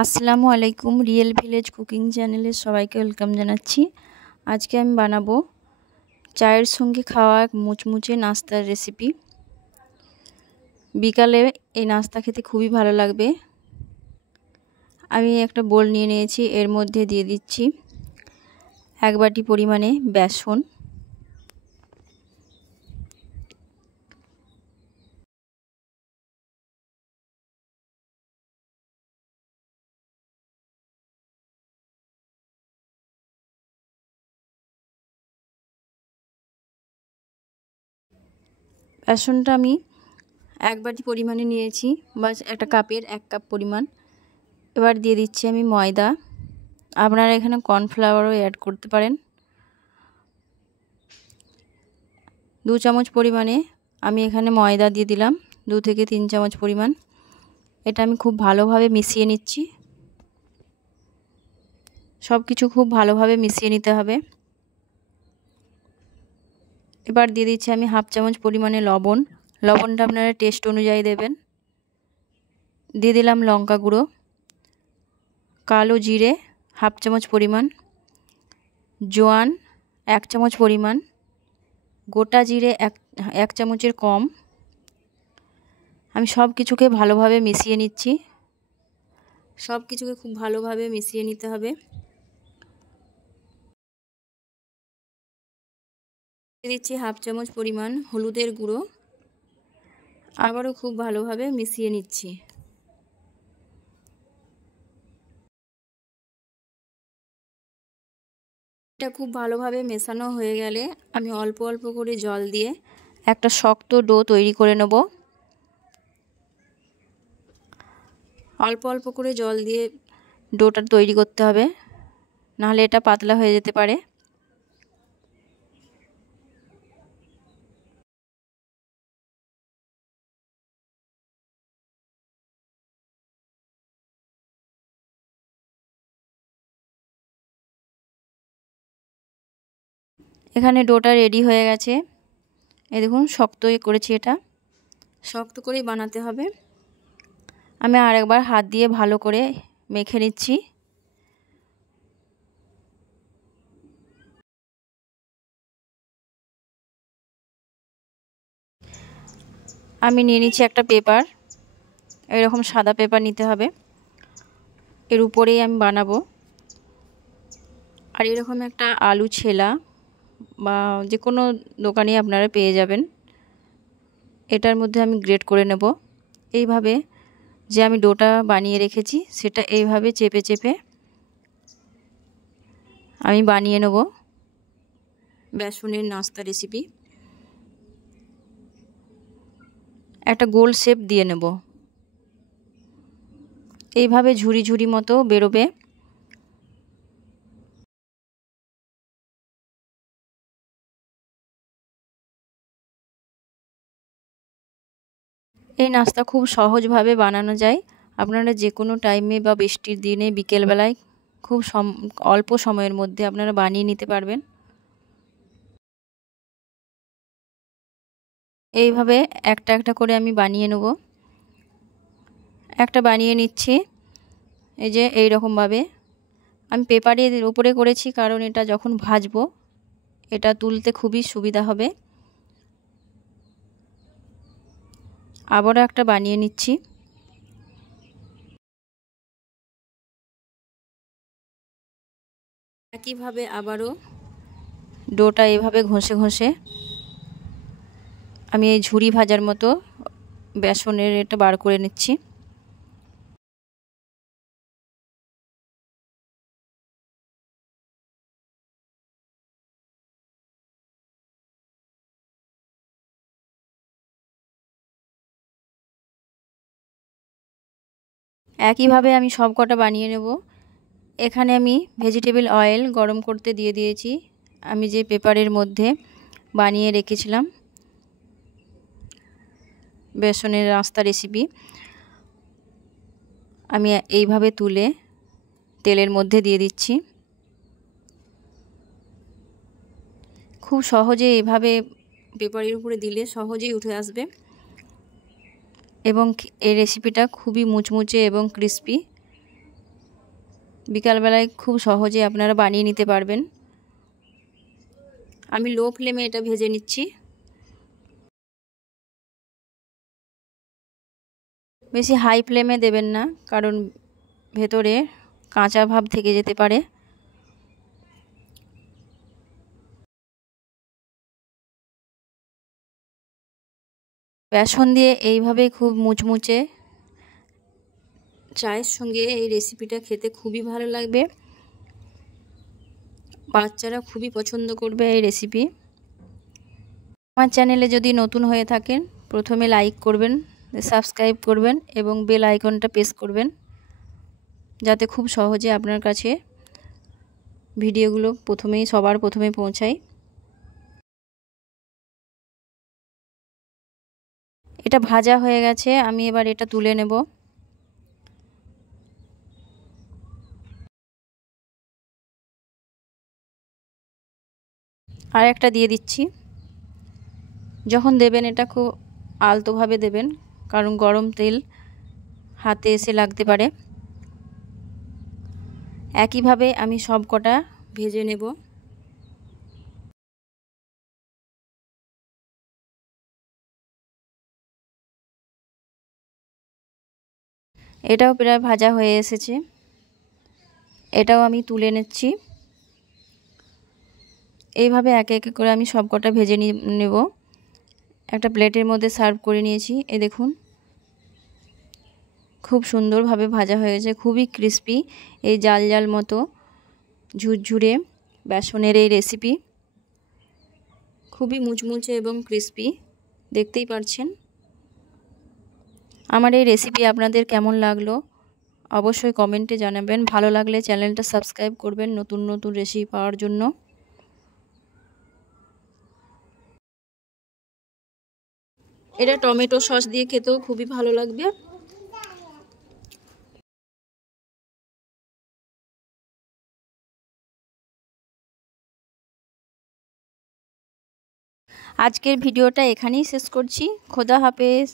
আসসালামু আলাইকুম। Real village cooking চ্যানেলে সবাইকে ওয়েলকাম জানাচ্ছি। আজকে আমি বানাবো চায়ের সঙ্গে খাওয়া মুচমুচে নাস্তার রেসিপি। বিকালে এই নাস্তা খেতে খুবই ভালো লাগবে। আমি একটা বোল নিয়ে নিয়েছি, এর মধ্যে দিয়ে দিচ্ছি 1 বাটি পরিমাণে বেসন, বেসনটা আমি 1 বাটি পরিমাণে নিয়েছি, বা একটা কাপের 1 কাপ পরিমাণ। এবার দিয়ে দিচ্ছি আমি ময়দা, আপনারা এখানে কর্নফ্লাওয়ারও অ্যাড করতে পারেন। 2 চামচ পরিমাণে আমি এখানে ময়দা দিয়ে দিলাম, 2 থেকে 3 চামচ পরিমাণ। এটা আমি খুব ভালোভাবে মিশিয়ে নিচ্ছি। সব কিছু খুব ভালোভাবে মিশিয়ে নিতে হবে। এবার দিয়ে দিচ্ছি আমি 1/2 চামচ পরিমাণে লবণ। লবণটা আপনারা টেস্ট অনুযায়ী দেবেন। দিয়ে দিলাম লঙ্কা গুঁড়ো, কালো জিরে 1/2 চামচ পরিমাণ, জোয়ান 1 চামচ পরিমাণ, গোটা জিরে 1 চামচের কম। আমি সব কিছুকে ভালোভাবে মিশিয়ে নিচ্ছি। সব কিছুকে খুব ভালোভাবে মিশিয়ে নিতে হবে। দিয়ে দিচ্ছি 1/2 চামচ পরিমাণ হলুদের গুঁড়ো, আবারও খুব ভালোভাবে মিশিয়ে নিচ্ছি। এটা খুব ভালোভাবে মেশানো হয়ে গেলে আমি অল্প অল্প করে জল দিয়ে একটা শক্ত ডো তৈরি করে নেব। অল্প অল্প করে জল দিয়ে ডোটা তৈরি করতে হবে, নাহলে এটা পাতলা হয়ে যেতে পারে। এখানে ডোটা রেডি হয়ে গেছে। এই দেখুন শক্ত করেছি, এটা শক্ত করেই বানাতে হবে। আমি আরেকবার হাত দিয়ে ভালো করে মেখে নিচ্ছি। আমি নিয়ে নিচ্ছি একটা পেপার, এরকম সাদা পেপার নিতে হবে, এর উপরেই আমি বানাবো। আর এরকম একটা আলু ছেলা বা যে কোনো দোকানে আপনারা পেয়ে যাবেন, এটার মধ্যে আমি গ্রেট করে নেব। এইভাবে যে আমি ডোটা বানিয়ে রেখেছি সেটা এইভাবে চেপে চেপে আমি বানিয়ে নেব বেসনের নাস্তা রেসিপি। একটা গোল শেপ দিয়ে নেব, এইভাবে ঝুরি ঝুরি মতো বেরোবে। এই নাস্তা খুব সহজভাবে বানানো যায়। আপনারা যে কোনো টাইমে বা বৃষ্টির দিনে বিকেলবেলায় খুব অল্প সময়ের মধ্যে আপনারা বানিয়ে নিতে পারবেন। এইভাবে একটা একটা করে আমি বানিয়ে নেব। একটা বানিয়ে নিচ্ছি, এই যে এই রকমভাবে আমি পেপারের উপরে করেছি, কারণ এটা যখন ভাজবো এটা তুলতে খুবই সুবিধা হবে। আবারও একটা বানিয়ে নিচ্ছি। একইভাবে আবারও ডোটা এভাবে ঘষে ঘষে আমি এই ঝুরি ভাজার মতো বেসনের এটা বার করে নিচ্ছি। একইভাবে আমি সব কটা বানিয়ে নেব। এখানে আমি ভেজিটেবল অয়েল গরম করতে দিয়ে দিয়েছি। আমি যে পেপারের মধ্যে বানিয়ে রেখেছিলাম বেসনের নাস্তা রেসিপি, আমি এইভাবে তুলে তেলের মধ্যে দিয়ে দিচ্ছি। খুব সহজে এইভাবে পেপারের উপরে দিলে সহজেই উঠে আসবে, এবং এই রেসিপিটা খুবই মুচমুচে এবং ক্রিস্পি। বিকালবেলায় খুব সহজে আপনারা বানিয়ে নিতে পারবেন। আমি লো ফ্লেমে এটা ভেজে নিচ্ছি। বেশি হাই ফ্লেমে দেবেন না, কারণ ভেতরে কাঁচা ভাব থেকে যেতে পারে। বেসন দিয়ে এইভাবে খুব মুচমুচে চায়ের সঙ্গে এই রেসিপিটা খেতে খুবই ভালো লাগবে। বাচ্চারা খুবই পছন্দ করবে এই রেসিপি। আমার চ্যানেলে যদি নতুন হয়ে থাকেন প্রথমে লাইক করবেন, সাবস্ক্রাইব করবেন এবং বেল আইকনটা প্রেস করবেন, যাতে খুব সহজে আপনার কাছে ভিডিওগুলো সবার প্রথমে পৌঁছায়। এটা ভাজা হয়ে গেছে, আমি এবার এটা তুলে নেব। আর একটা দিয়ে দিচ্ছি। যখন দেবেন এটা খুব আলতোভাবে দেবেন, কারণ গরম তেল হাতে এসে লাগতে পারে। একইভাবে আমি সব কটা ভেজে নেব। এটাও প্রায় ভাজা হয়ে এসেছে, এটাও আমি তুলে নিচ্ছি। এইভাবে একে একে করে আমি সব কটা ভেজে নেব। একটা প্লেটের মধ্যে সার্ভ করে নিয়েছি। এই দেখুন খুব সুন্দরভাবে ভাজা হয়েছে, খুবই ক্রিস্পি। এই জাল জাল মতো ঝুরঝুরে বেসনের এই রেসিপি খুবই মুচমুচে এবং ক্রিস্পি, দেখতেই পাচ্ছেন। আমার এই রেসিপি আপনাদের কেমন লাগলো অবশ্যই কমেন্টে জানাবেন। ভালো লাগলে চ্যানেলটা সাবস্ক্রাইব করবেন নতুন নতুন রেসিপি পাওয়ার জন্য। এটা টমেটো সস দিয়ে খেতেও খুবই ভালো লাগবে। আজকের ভিডিওটা এখানেই শেষ করছি। খোদা হাফেজ।